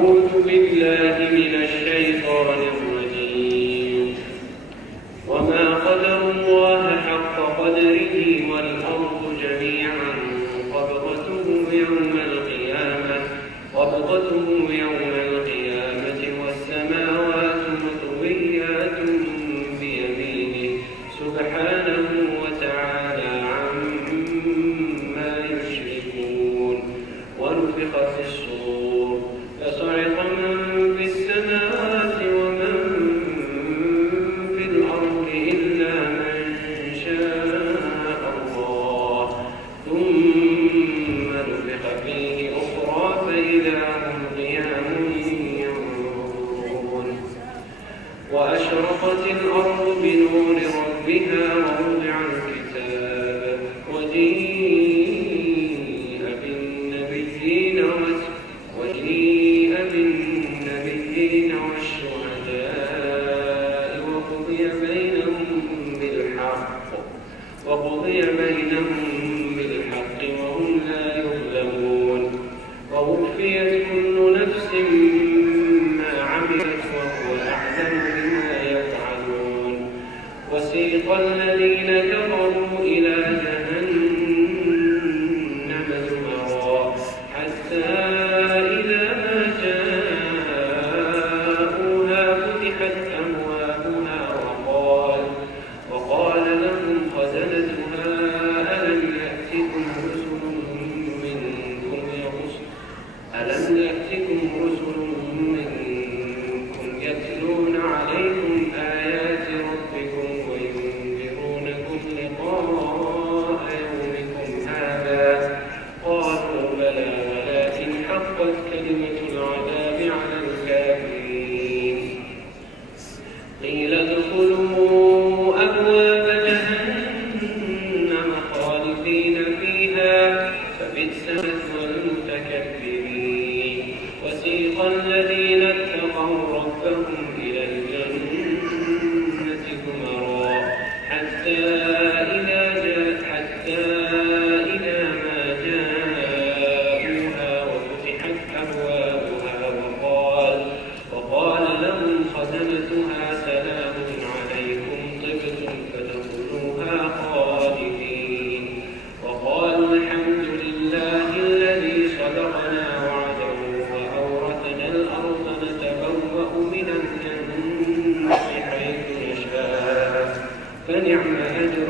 أعوذ بالله من الشيطان الرجيم. وما قدر الله حق قدره والأرض جميعا قبضته يوم القيامة والسماوات مطويات بيمينه سبحانه وتعالى عما يشركون. ونفخ في الصور فصعق من في السماوات ومن في الأرض إلا من شاء الله ثم نفخ فيه أخرى فإذا هم قيام ينظرون. وأشرقت الأرض بنور ربها ووضع الكتاب وجيء بالنبيين والشهداء وقضي بينهم بالحق وهم لا يظلمون. ووفيت كل نفس ما عملت وهو أعلم بما يفعلون. وسيق الذين كفروا إلى جهنم زمرا حتى إذا ما جاءوها فتحت أبوابها وقال لهم خزنتها ألم يأتكم رسل منكم يتلون عليكم آيات ربكم وينذرونكم لقاء يومكم هذا؟ قالوا بلى ولكن حقت كلمة العذاب على الكافرين. قيل ادخلوا أبواب جهنم خالدين فيها فبئس مثوى المتكبرين. وسيق الذين اتقوا ربهم إلى الجنة زمرا حتى إذا ما جاءوها وفتحت أبوابها وقال لهم خزنتها سلام عليكم طبتم فادخلوها خالدين. وقالوا الحمد لله الذي صدقنا وعده وأورثنا الأرض نتبوأ من الجنة حيث نشاء فنعم أجر